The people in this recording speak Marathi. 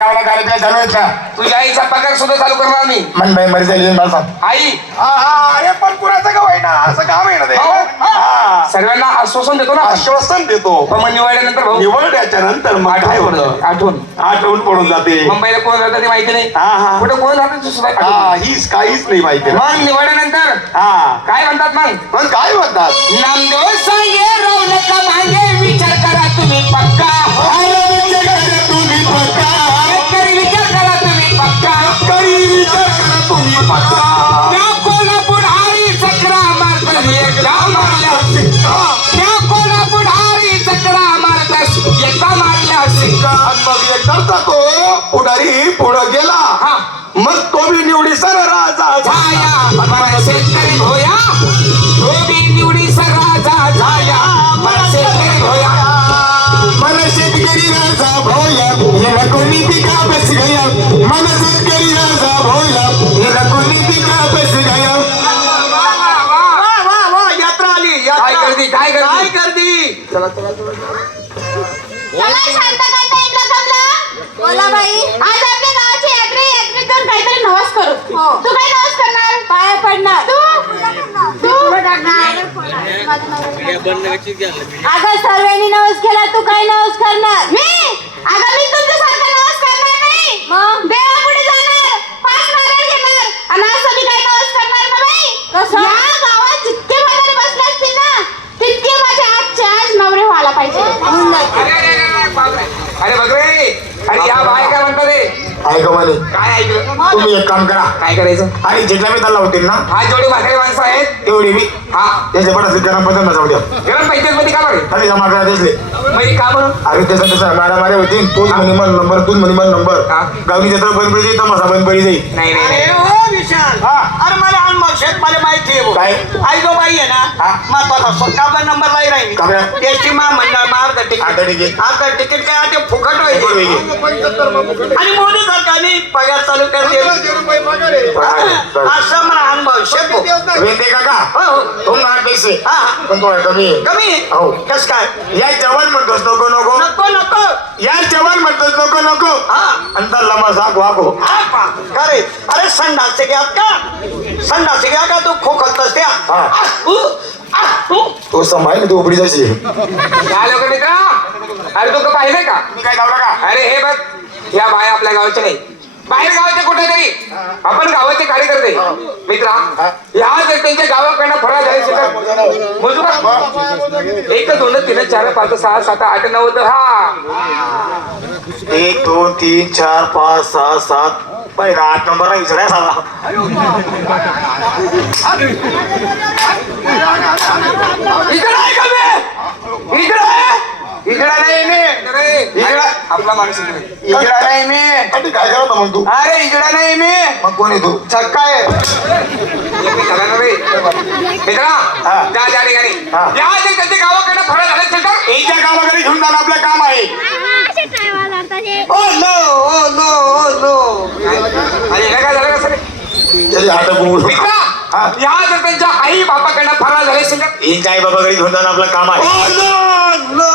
तुझ्या आईचा पगार सुद्धा चालू करणार मी मन बाई मरी झाली मला सांग आई अरे पण कुणाचं का होईना असं काम आहे ना ते सर्वांना आश्वासन देतो ना आश्वासन देतो पण मग निवडल्यानंतर भाऊ निवडल्याच्या नंतर मग काय होतं आठवण पडून जाते मुंबईला कोण राहतं ते माहिती नाही हा. कुठे कोण राहतं सुद्धा हीच काहीच नाही माहिती मग निवडल्यानंतर काय म्हणतात मग काय म्हणतात नामदेव सांगे रौनक मागे विचार करा तुम्ही पक्का विचार करा तुम्ही पक्का त्या कोल्हापुरारी चक्रा मारतात एकदा मारल्या त्या कोल्हापुरारी चक्रा मारतात एकदा मारल्या मग एकदा तो पुढारी पुढं गेला मग तो बी निवडी सर राजा झाया मला शेतकरी होया तो बी निवडी राजा झाया मला शेतकरी होया मला शेतकरी राजा भोया याला कोणी पिका बस गया मला शेतकरी राजा भोया याला कोणी पिका बस गया यात्रा आली काय करती मला शांत करता येईल का कमला? बोला बाई. आज आपल्या गावाची यात्रेतून काहीतरी नवस करू. तू काय नवस करणार? पाया पडणार. तू अगं सर्वांनी नवस केला, तू काय नवस करणार? अगं मी तुमच्यासारखा नवस करणार नाही. मग देवापुढे जाणार, 5 नारळ घेणार आणि असं मी काय नवस करणार ना बाई. या गावात जितके म्हातारे बसले असतील ना तितके माझे आजच्या आज नवरे व्हायला पाहिजे. अरे बघ रे अरे या बाय काय म्हणतात रे ऐका म्हणे काय ऐकलं तुम्ही एक काम करा काय करायचं आणि जितला मी त्याला होतील ना हा जेवढी म्हातारी माणसं आहेत तेवढी मी हा त्याच्या पडायचं गरम पसंत जाऊ द्या गरम पैसे मध्ये का बरं आणि जमा करा दिसले म्हणजे का म्हणून अरे त्याचा तसा मारा मारे होतील तोच म्हणे मन नंबर तूच म्हणे मन नंबर गावनी जत्रा बंद पडी जाईल तमाशा बंद पडी जाईल नाही विशाल अरे मला अनुभव शेत मला माहिती आहे काय आई जो बाई आहे ना महत्वाचा स्वतः नंबर लाई राहील त्याची मंडळ अर्ध तिकीट काय ते फुकट व्हायचे आणि मोदी सरकारने पगार चालू करते असं मला अनुभव शेत वेंदे काका तुम ना पैसे पण तो कमी कमी हो कस काय या जवान म्हणतोस नको नको नको नको या जवान म्हणतोस नको नको अंतर लमा साग वागो अरे अरे संडास घ्यात का संडास घ्या का तू खोखलतस त्या तो समाईल तू उघडी जाशी काय लोक मित्रा अरे तू पाहिलंय का मी काय लावला का अरे हे बघ या बाया आपल्या गावाच्या नाही बाहेर गावाच्या कुठेतरी आपण गावाचे कार्यकर्ते मित्रा या जर त्यांच्या गावाकडनं फरार झाले मोजू का 1 2 3 4 5 6 7 8 9 1 2 3 4 5 6 7 पहिला 8 नंबर नाही विचाराय सांगा इकडे नाही मी आपला माणूस इकडे नाही मी काय करत मग तू अरे इकडे नाही मी मग कोण आहे तू छक्का आहे मित्रा त्या ठिकाणी या त्यांच्या गावाकडनं फरार झाले असेल तर यांच्या गावाकडे घेऊन जाणं आपलं काम आहे ओ नो आणि हे काय झालं कसं त्याची हात गुंगू या जर त्यांच्या आई बापाकडनं फरार झाले असेल तर यांच्या आई बाबाकडे घेऊन जाणं आपलं काम आहे नो